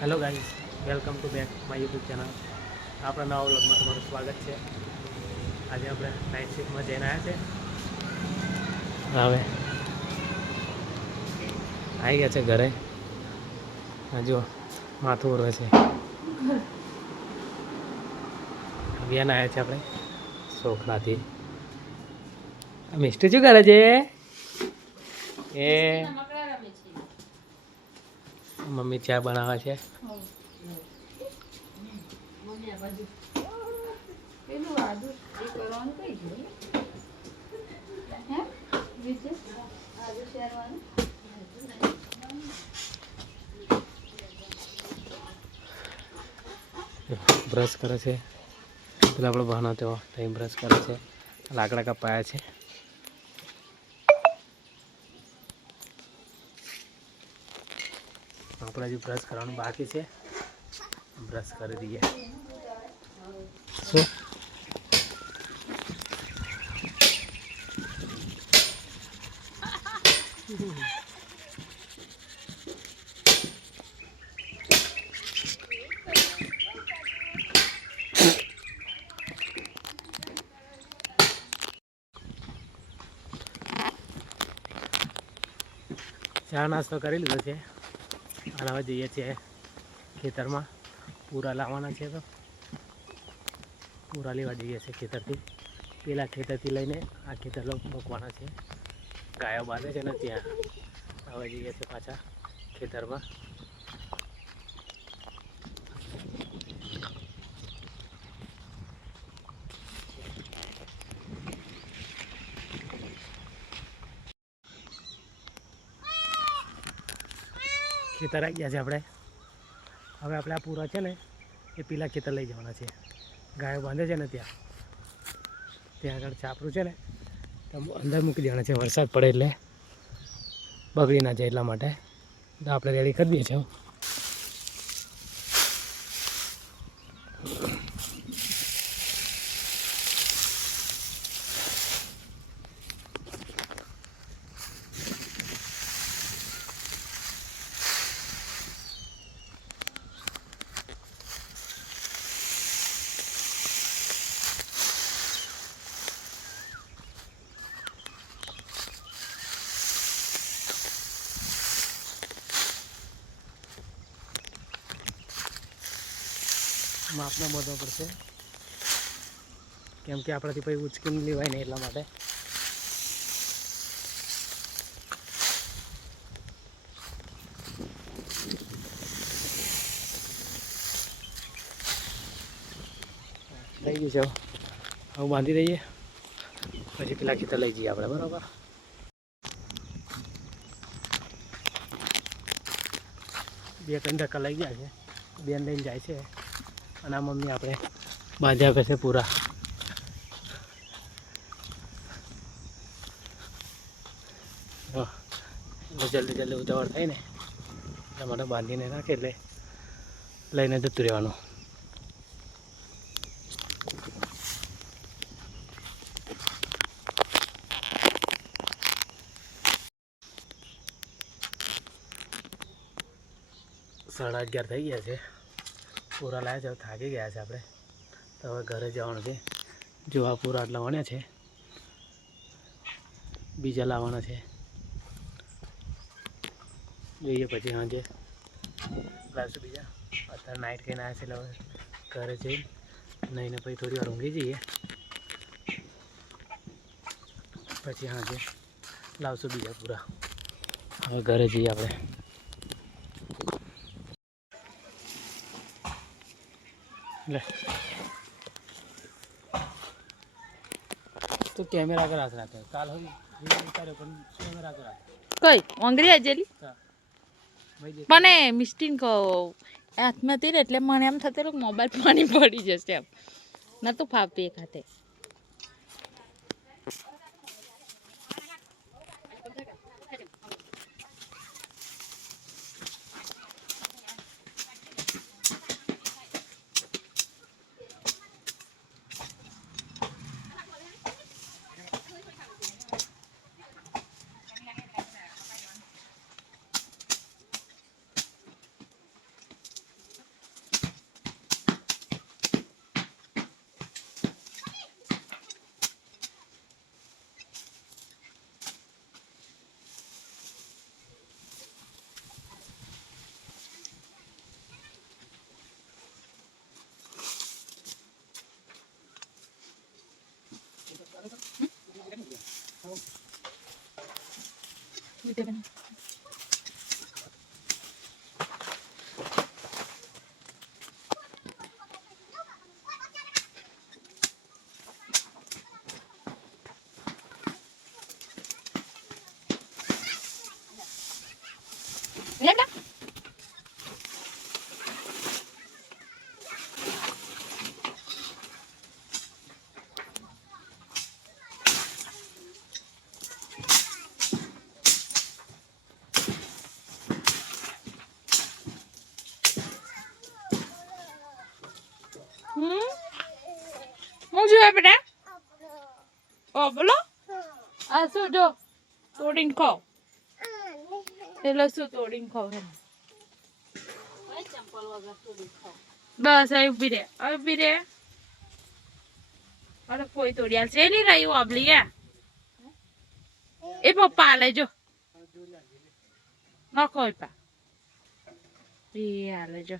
Hello guys, welcome to back my YouTube channel. આપણા નવા વ્લોગમાં તમારું સ્વાગત છે. આજે આપણે નાઇટ શિફ્ટમાં જઈને આવ્યા છે. હવે આવી ગયા છે ઘરે. હજુ માથું ઓરવે છે. અભિયાન આવ્યા છે આપણે સોખનાથી. મિસ્ટી શું કરે છે? એ મમ્મી ચા બનાવે છે. બ્રશ કરે છે. પેલા આપણો બહાનો તેઓ ત્યાં બ્રશ કરે છે. લાકડા કપાયા છે. આપણે હજુ બ્રશ કરવાનું બાકી છે. બ્રશ કરી દઈએ. શું ચા નાસ્તો કરી લીધો છે અને હવે જઈએ છીએ ખેતરમાં. પૂરા લાવવાના છે તો પૂરા લેવા જઈએ છીએ ખેતરથી. પેલા ખેતરથી લઈને આ ખેતર મૂકવાના છે. ગાયો બાંધે છે ને ત્યાં. હવે જઈએ છીએ પાછા ખેતરમાં. ખેતર આવી ગયા છે આપણે. હવે આપણે આ પૂરા છે ને એ પેલા ખેતર લઈ જવાના છે. ગાયો બાંધે છે ને ત્યાં આગળ છાપરું છે ને તો અંદર મૂકી દેવાના છે. વરસાદ પડે એટલે બગડી ના જાય એટલા માટે તો આપણે રેડી કરી દઈએ છીએ. માપનો બધો પડશે કેમ કે આપણાથી પછી ઉચકીને લેવાય નહીં એટલા માટે. થઈ ગયું છે. હવે બાંધી દઈએ પછી પેલા ખેતર લઈ જઈએ આપણે. બરાબર. બે ત્રણ ધક્કા લઈ ગયા છે. બેન લઈને જાય છે અને આ મમ્મી આપણે બાંધી આપે છે પૂરા. જલ્દી જલ્દી ઉતાવળ થાય ને એટલા માટે બાંધીને રાખે એટલે લઈને જતું રહેવાનું. સાડા 11 થઈ ગયા છે. પૂરા લાવ્યા છે. થાકી ગયા છે આપણે. તો હવે ઘરે જવાનું છે. જો આ પૂરા આટલા વણ્યા છે. બીજા લાવવાના છે. જોઈએ પછી સાંજે લાવશું બીજા. અત્યારે નાઇટ કહીને આવ્યા છે એટલે ઘરે જઈ નહીને પછી થોડી વાર ઊંઘી જઈએ. પછી સાંજે લાવશું બીજા પૂરા. હવે ઘરે જઈએ આપણે. લે તો કેમેરા કર હાથ રાખે. કાલ હોય વિચાર્યો પણ કેમેરા કર કઈ ઓંગરી આજેલી મને મિસ્ટીન હાથમાં હતી એટલે મને એમ થતું મોબાઈલ પાણી પડી જશે એમ નતું ફાવતું એક હાથે. હું જોયા બેટા બોલો આ શું જો તોડીને ખાઓ એટલે શું તોડીને ખાઓ બસ આ ઉભી રે અરે કોઈ તોડ્યા છે નહીં રહ્યું આબલી એ પપ્પા હાલે જો નખો પા એ હાલે જો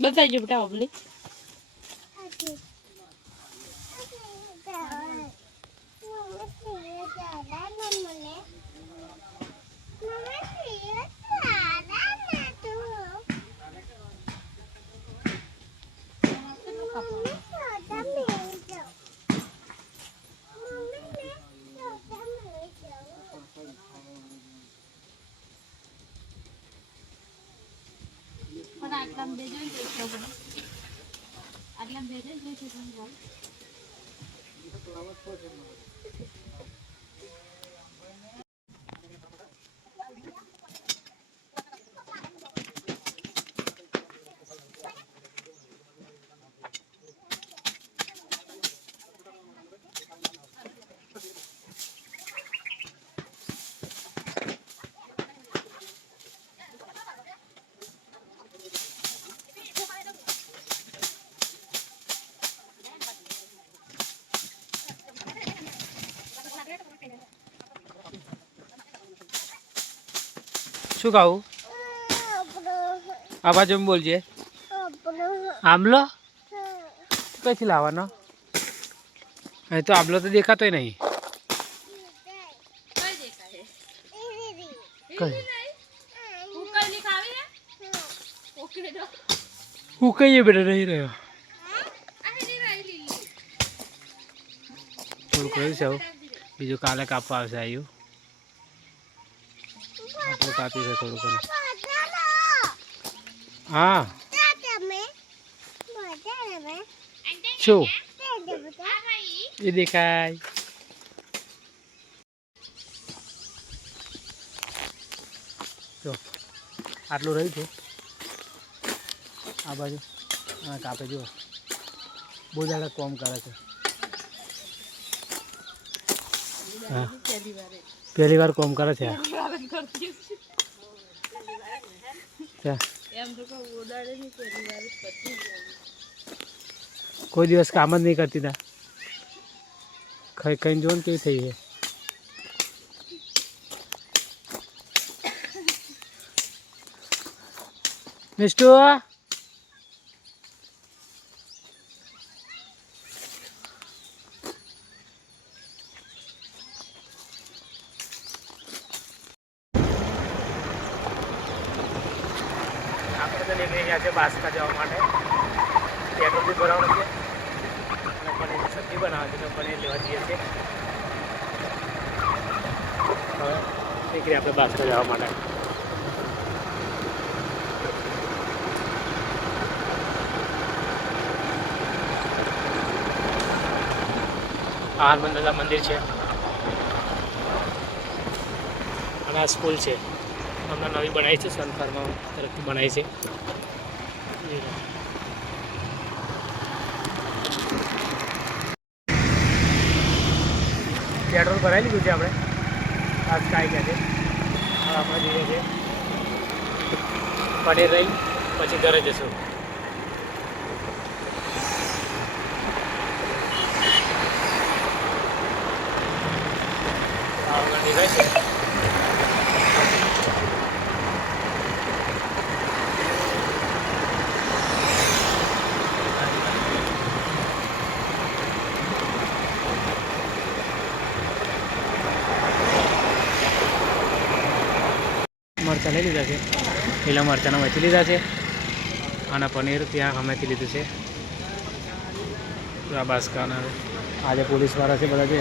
બતાવજો બેટા આબલી શું ખાવું આ બાજુ બોલજે આમલો કઈથી લાવવાનો અહીં તો આમલો તો દેખાતોય નહીં હું કહીએ બેટા નહીં રહ્યો થોડુંક રહ્યું છે બીજું કાલે કાપવા આવશે આવ્યું આટલું કાપી છે થોડું ઘણું હા શું એ દેખાય જો આટલું રહ્યું છે આ બાજુ હા કાપે જુઓ બહુ જાડા કોમ કરે છે હા પહેલી વાર કોમ કરે છે કોઈ દિવસ કામ જ નહીં કરતી તા ખાઈ ખાઈને જો ને કેવી થઈ છે મિસ્ટુ નીકળી ગયા છે બાસકા જવા માટે પેટ્રોલ બી ભરાવાનું છે અને પનીરની સબ્જી બનાવે છે તો પનીર લેવા જઈએ છીએ હવે નીકળી આપણે બાસકા જવા માટે આ હનુમાન મંદિર છે અને આ સ્કૂલ છે હમણાં નવી બનાવી છે સન ફાર્મા તરફથી બનાવી છે પેટ્રોલ ભરાઈ લીધું છે આપણે આ સ્કાય કહે છે હવે આપણે જઈએ છીએ પનીર રહી પછી ઘરે જશું ગાડી રહેશે લઈ લીધા છે. લીલા મરચાંના વચ્ચે લીધા છે અને પનીર ત્યાં અમેથી લીધું છે. તો આ બાસકાના આજે પોલીસવાળા છે બધા છે